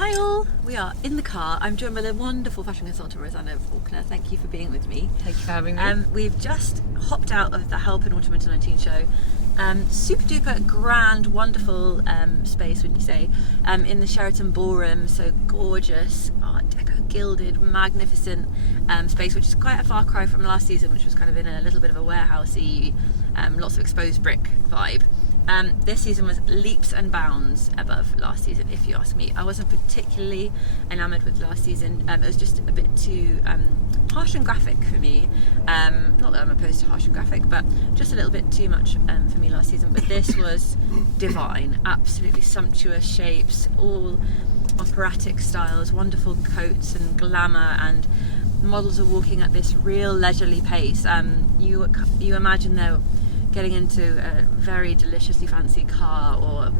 Hi all, we are in the car. I'm joined by the wonderful fashion consultant Rosanna Falconer. Thank you for being with me. Thank you for having me. We've just hopped out of the Halpern Autumn Winter 19 show. Super duper grand, wonderful space, wouldn't you say? In the Sheraton Ballroom, so gorgeous, art-deco, gilded, magnificent space, which is quite a far cry from last season, which was kind of in a little bit of a warehousey, lots of exposed brick vibe. This season was leaps and bounds above last season, if you ask me. I wasn't particularly enamoured with last season. It was just a bit too harsh and graphic for me. Not that I'm opposed to harsh and graphic, but just a little bit too much for me last season. But this was divine, absolutely sumptuous shapes, all operatic styles, wonderful coats and glamour, and models are walking at this real leisurely pace. You imagine they're getting into a very deliciously fancy car, or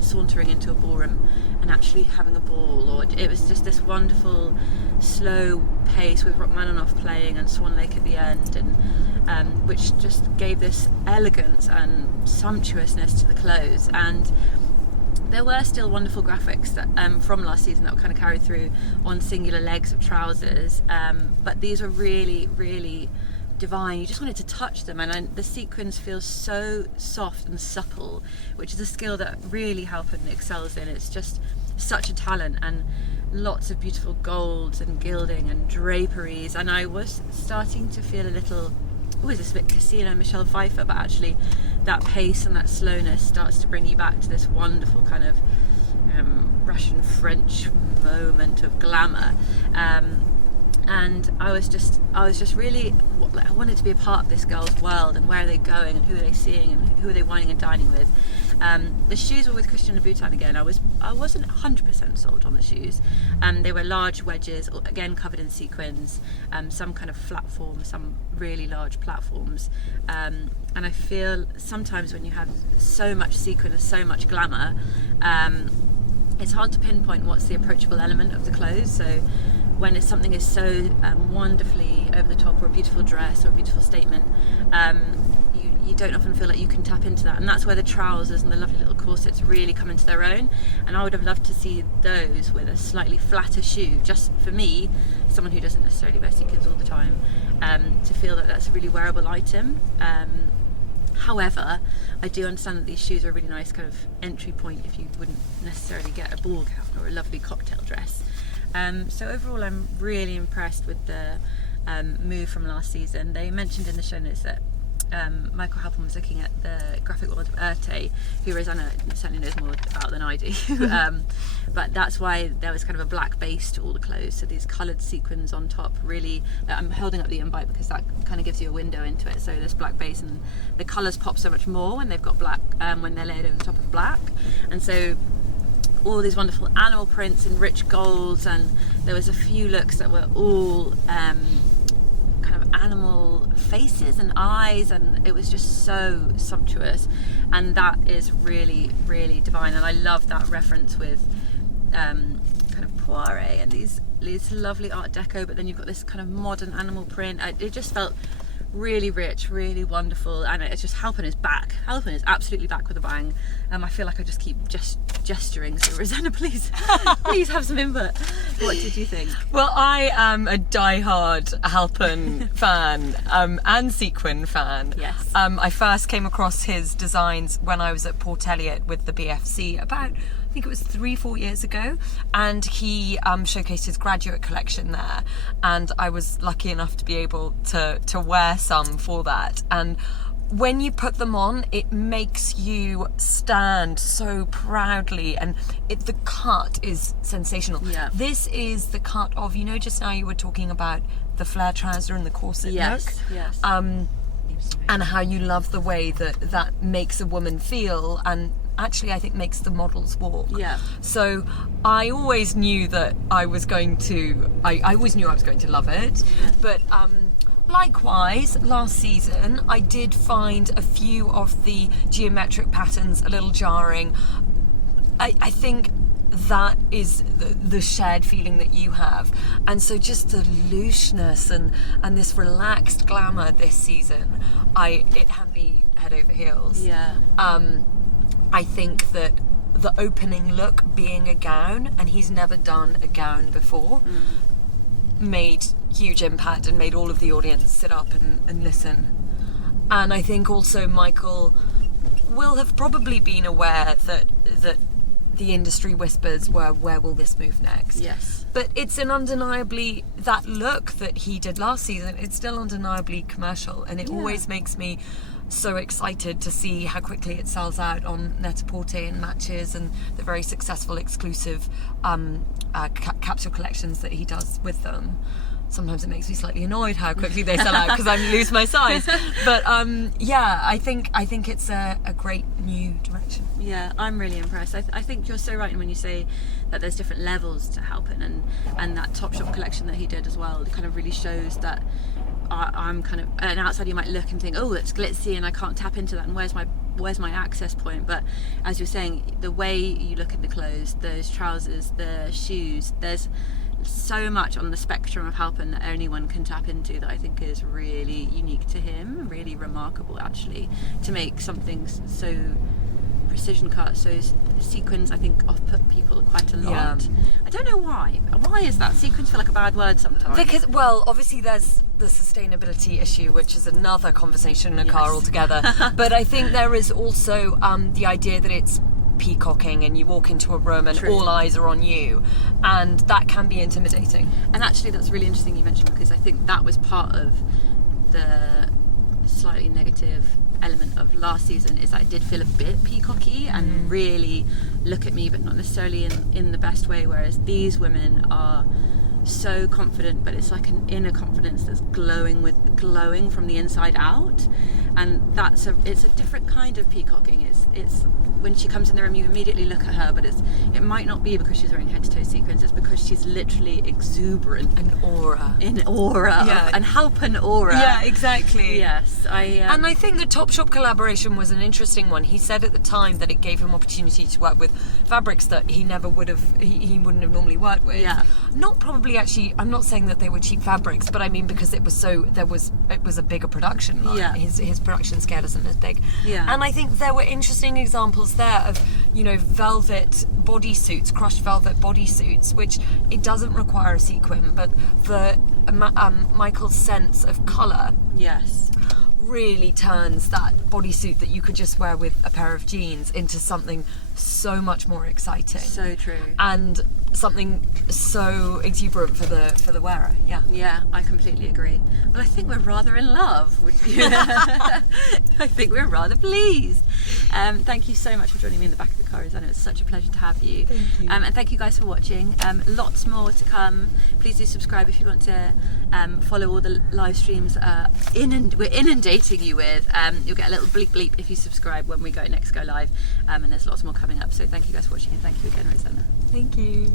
sauntering into a ballroom and actually having a ball, or it was just this wonderful slow pace with Rachmaninoff playing and Swan Lake at the end, and which just gave this elegance and sumptuousness to the clothes. And there were still wonderful graphics that, from last season, that were kind of carried through on singular legs of trousers, but these were really, really divine. You just wanted to touch them, and the sequins feel so soft and supple, which is a skill that really Halpern excels in. It's just such a talent, and lots of beautiful golds and gilding and draperies, and I was starting to feel a little, is this a bit Casino Michelle Pfeiffer, but actually that pace and that slowness starts to bring you back to this wonderful kind of Russian French moment of glamour. And I was just really, I wanted to be a part of this girl's world, and where are they going, and who are they seeing, and who are they wining and dining with. The shoes were with Christian Louboutin again. I wasn't 100% sold on the shoes. They were large wedges, again covered in sequins, some kind of flat form, some really large platforms. And I feel sometimes when you have so much sequin and so much glamour, it's hard to pinpoint what's the approachable element of the clothes. So when something is so wonderfully over the top, or a beautiful dress or a beautiful statement, you don't often feel like you can tap into that, and that's where the trousers and the lovely little corsets really come into their own. And I would have loved to see those with a slightly flatter shoe, just for me, someone who doesn't necessarily wear sequins all the time, to feel that that's a really wearable item. However, I do understand that these shoes are a really nice kind of entry point if you wouldn't necessarily get a ball gown or a lovely cocktail dress. So overall, I'm really impressed with the move from last season. They mentioned in the show notes that Michael Halpern was looking at the graphic world of Arte, who Rosanna certainly knows more about than I do. But that's why there was kind of a black base to all the clothes, so these coloured sequins on top. Really, I'm holding up the invite because that kind of gives you a window into it. So this black base, and the colours pop so much more when they've got black, when they're layered over the top of black. And so all these wonderful animal prints in rich golds, and there was a few looks that were all kind of animal faces and eyes, and it was just so sumptuous, and that is really, really divine. And I love that reference with kind of Poiré and these lovely art deco, but then you've got this kind of modern animal print. It just felt really rich, really wonderful, and it's just Halpern is back. Halpern is absolutely back with a bang. I feel like I just keep gesturing, so Rosanna, please have some input. What did you think? Well, I am a die-hard Halpern fan, and sequin fan. Yes. I first came across his designs when I was at Port Eliot with the BFC about, I think it was 3-4 years ago, and he showcased his graduate collection there, and I was lucky enough to be able to wear some for that. And when you put them on, it makes you stand so proudly, and the cut is sensational. Yeah. This is the cut of, just now you were talking about the flare trouser and the corset look. Yes. And how you love the way that makes a woman feel, and actually I think makes the models walk. Yeah. So I always knew that I was going to love it. Yeah. But likewise, last season I did find a few of the geometric patterns a little jarring. I think that is the shared feeling that you have, and so just the looseness and this relaxed glamour this season, it had me head over heels. Yeah. I think that the opening look being a gown, and he's never done a gown before, made huge impact and made all of the audience sit up and listen. And I think also Michael will have probably been aware that the industry whispers were, where will this move next? Yes. But it's an undeniably, that look that he did last season, it's still undeniably commercial, and it always makes me so excited to see how quickly it sells out on Net-a-Porter and Matches and the very successful exclusive capsule collections that he does with them. Sometimes it makes me slightly annoyed how quickly they sell out because I lose my size. But yeah, I think it's a great new direction. Yeah, I'm really impressed. I think you're so right when you say that there's different levels to Halpern, and that Topshop collection that he did as well, it kind of really shows that I'm kind of, an outsider you might look and think, oh, it's glitzy and I can't tap into that, and where's my access point? But as you're saying, the way you look at the clothes, those trousers, the shoes, there's so much on the spectrum of Halpern that anyone can tap into that I think is really unique to him, really remarkable actually, to make something so precision cut, so sequins I think off-put people quite a lot. Yeah. I don't know why. Why is that? Sequins feel like a bad word sometimes. Because, well, obviously there's the sustainability issue, which is another conversation in a car altogether. But I think there is also the idea that it's peacocking and you walk into a room and all eyes are on you, and that can be intimidating. And actually that's really interesting you mentioned, because I think that was part of the slightly negative element of last season, is that it did feel a bit peacocky and really look at me, but not necessarily in the best way, whereas these women are so confident, but it's like an inner confidence that's glowing from the inside out, and it's a different kind of peacocking. It's when she comes in the room you immediately look at her, but it might not be because she's wearing head to toe sequins, it's because she's literally exuberant. An aura, yeah. And Halpern aura. Yeah, exactly. Yes, and I think the Topshop collaboration was an interesting one. He said at the time that it gave him opportunity to work with fabrics that he never would have, he wouldn't have normally worked with. Yeah. Not probably actually, I'm not saying that they were cheap fabrics, but I mean because it was a bigger production line. Yeah. His production scale isn't as big. Yeah. And I think there were interesting examples there of, velvet bodysuits, crushed velvet bodysuits, which it doesn't require a sequin, but the Michael's sense of colour, yes, really turns that bodysuit that you could just wear with a pair of jeans into something so much more exciting. So true. And something so exuberant for the wearer. Yeah, I completely agree. Well, I think we're rather in love with you. I think we're rather pleased. Thank you so much for joining me in the back of the car, Rosanna. It's such a pleasure to have you. Thank you. And thank you guys for watching. Lots more to come. Please do subscribe if you want to follow all the live streams we're inundating you with. You'll get a little bleep bleep if you subscribe when we next go live. And there's lots more coming up. So thank you guys for watching, and thank you again, Rosanna. Thank you.